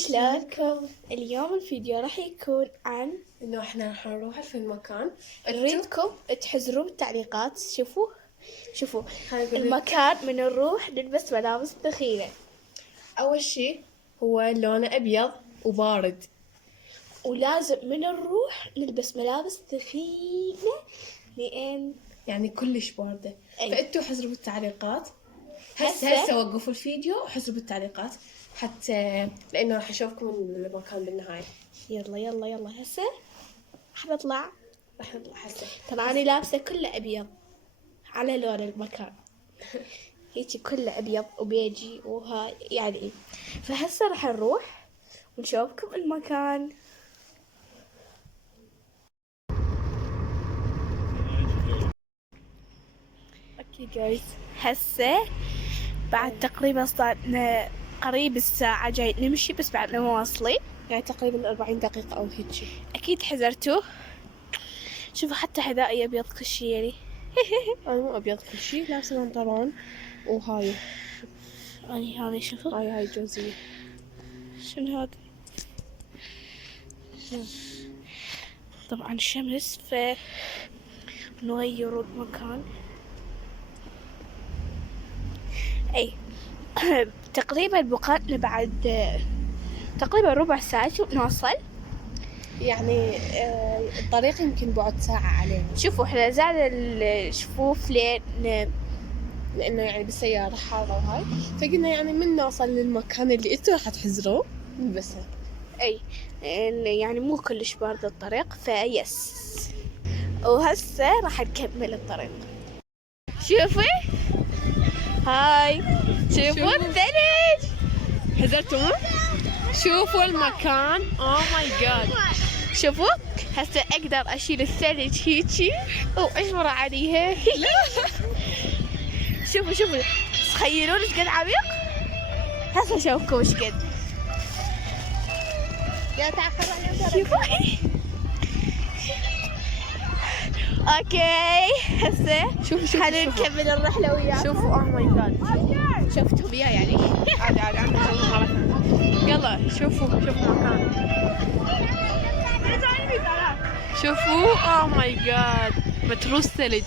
شلونكم؟ اليوم الفيديو راح يكون عن انه احنا راح نروح في المكان. نريدكم تحزرون بالتعليقات. شوفوا هاي المكان من نروح نلبس ملابس ثخينة. اول شيء هو لونه ابيض وبارد، ولازم من نروح نلبس ملابس ثخينة لأن يعني كلش باردة. أي. فانتوا حزروا بالتعليقات هسه. هسه وقفوا الفيديو وحزروا بالتعليقات حتى لانه راح اشوفكم المكان بالنهاية. يلا هسه راح نطلع هسه. طبعا أنا لابسة كله أبيض على لون المكان هيجي كله أبيض وبيجي وهاي يعني. فهسه راح نروح ونشوفكم المكان. اوكي جايز، هسه بعد تقريبا صارنا قريب الساعة جاي نمشي، بس بعدنا ما واصلين، يعني تقريبا 40 دقيقة او هيك. اكيد حذرتوه. شوفوا حتى حذائي ابيض كل شي يعني. انا مو ابيض كل شيء، لابسة بنطلون وهاي هاني شوفوا هاي جوزية. شنو هذا؟ طبعا شمس نغير المكان. اي تقريبا بقاتنا بعد تقريبا ربع ساعة نوصل. يعني الطريق يمكن بعد ساعة علينا. شوفوا احنا زاد الشفوف لين لانه يعني بالسيارة حارة وهاي، فقلنا يعني من نوصل للمكان اللي انتوا راح تحزروا نلبسها. اي يعني مو كلش بارد الطريق فيس. وهسه راح نكمل الطريق. شوفي هاي، شوفوا الثلج. حزرتوا؟ شوفوا المكان. ماي جاد. شوفوا هسه اقدر اشيل الثلج هيجي واشمر عليها. شوفوا تخيلون ايش قد عميق. هسه اشوفكم ايش قد. يا تعال شوفوا اوكي هسه شوفوا حنكمل الرحله وياكم. شوفوا ماي جاد. شفتوا بيها يعني. عادي عندنا شوفوا مرة ثانية. يلا شوفوا المكان. شوفوا ماي جاد، متروس ثلج.